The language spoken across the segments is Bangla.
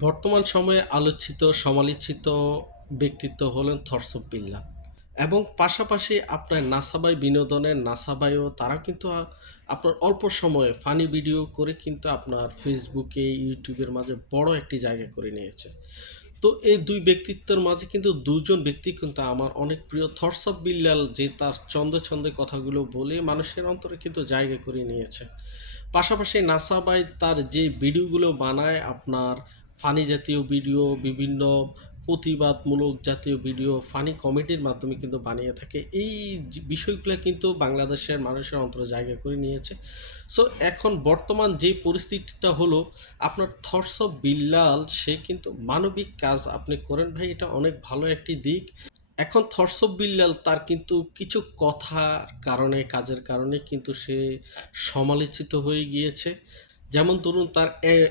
বর্তমান সময়ে আলোচিত, সমালোচিত ব্যক্তিত্ব হলেন থরসব বিল্লা এবং পাশাপাশি আপনার নাসাবাই বিনোদনের নাসাবাইও তারা কিন্তু আপনার অল্প সময়ে ফানি ভিডিও করে কিন্তু আপনার ফেসবুকে ইউটিউবের মাঝে বড় একটি জায়গা করে নিয়েছে। তো এই দুই ব্যক্তিত্বের মাঝে কিন্তু দুজন ব্যক্তি কিন্তু আমার অনেক প্রিয়। থরসব বিল্লাল যে তার ছন্দে ছন্দে কথাগুলো বলে মানুষের অন্তরে কিন্তু জায়গা করে নিয়েছে। পাশাপাশি নাসাবাই তার যে ভিডিওগুলো বানায় আপনার ফানি জাতীয় ভিডিও, বিভিন্ন প্রতিবাদমূলক জাতীয় ভিডিও, ফানি কমেডির মাধ্যমে কিন্তু বানিয়ে থাকে। এই বিষয়গুলো কিন্তু বাংলাদেশের মানুষের অন্তরে জায়গা করে নিয়েছে। সো এখন বর্তমান যে পরিস্থিতিটা হলো, আপনার অফ বিল্লাল, সে কিন্তু মানবিক কাজ আপনি করেন ভাই, এটা অনেক ভালো একটি দিক। এখন অফ বিল্লাল তার কিন্তু কিছু কথার কারণে, কাজের কারণে কিন্তু সে সমালোচিত হয়ে গিয়েছে। যেমন ধরুন তার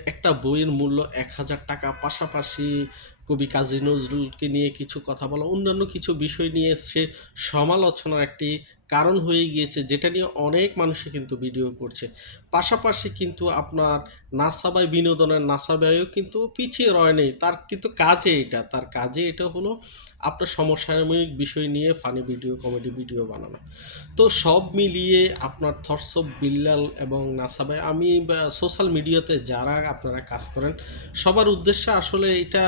একটা বইয়ের মূল্য এক হাজার টাকা পাশাপাশি কবি কাজী নজরুলকে নিয়ে কিছু কথা বলা, অন্যান্য কিছু বিষয় নিয়ে সে সমালোচনার একটি কারণ হয়ে গিয়েছে, যেটা নিয়ে অনেক মানুষই কিন্তু ভিডিও করছে। পাশাপাশি কিন্তু আপনার নাসাবাই বিনোদনের নাসাবাইও কিন্তু পিছিয়ে রয় নেই, তার কিন্তু কাজে এটা, তার কাজে এটা হলো আপনার সমসাময়িক বিষয় নিয়ে ফানি ভিডিও কমেডি ভিডিও বানানো। তো সব মিলিয়ে আপনার থটস বিল্লাল এবং নাসাবাই, আমি সোশ্যাল মিডিয়াতে যারা আপনারা কাজ করেন, সবার উদ্দেশ্যে আসলে এটা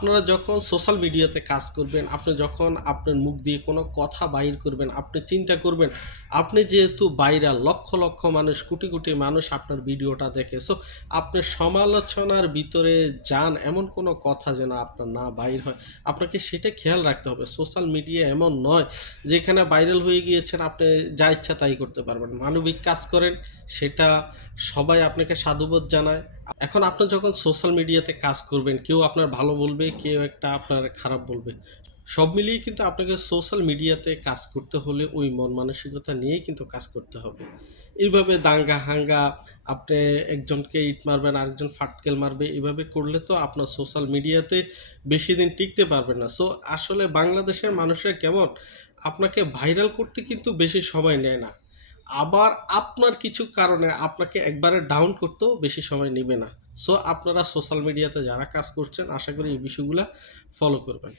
আপনারা যখন সোশ্যাল মিডিয়াতে কাজ করবেন, আপনি যখন আপনার মুখ দিয়ে কোনো কথা বাইর করবেন, আপনি চিন্তা করবেন, আপনি যেহেতু বাইরা লক্ষ লক্ষ মানুষ, কোটি কোটি মানুষ আপনার ভিডিওটা দেখে সো আপনি সমালোচনার ভিতরে যান, এমন কোনো কথা যেন আপনার না বাইর হয়। আপনাকে সেটা খেয়াল রাখতে হবে। সোশ্যাল মিডিয়া এমন নয়, যেখানে ভাইরাল হয়ে গিয়েছেন, আপনি যা ইচ্ছা তাই করতে পারবেন। মানবিক কাজ করেন, সেটা সবাই আপনাকে সাধুবোধ জানায়। এখন আপনি যখন সোশ্যাল মিডিয়াতে কাজ করবেন, কেউ আপনার ভালো বলবে, কেউ একটা আপনার খারাপ বলবে। সব মিলিয়ে কিন্তু আপনাকে সোশ্যাল মিডিয়াতে কাজ করতে হলে ওই মন মানসিকতা নিয়েই কিন্তু কাজ করতে হবে। এইভাবে দাঙ্গা হাঙ্গা, আপনি একজনকে ইট মারবেন, আরেকজন ফাটকেল মারবে এইভাবে করলে তো আপনার সোশ্যাল মিডিয়াতে বেশি দিন টিকতে পারবেন না। সো আসলে বাংলাদেশের মানুষরা কেমন? আপনাকে ভাইরাল করতে কিন্তু বেশি সময় নেয় না। আবার আপনার কিছু কারণে আপনাকে একবারে ডাউন করতেও বেশি সময় নেবে না। সো আপনারা সোশ্যাল মিডিয়াতে যারা কাজ করছেন, আশা করি এই বিষয়গুলো ফলো করবেন।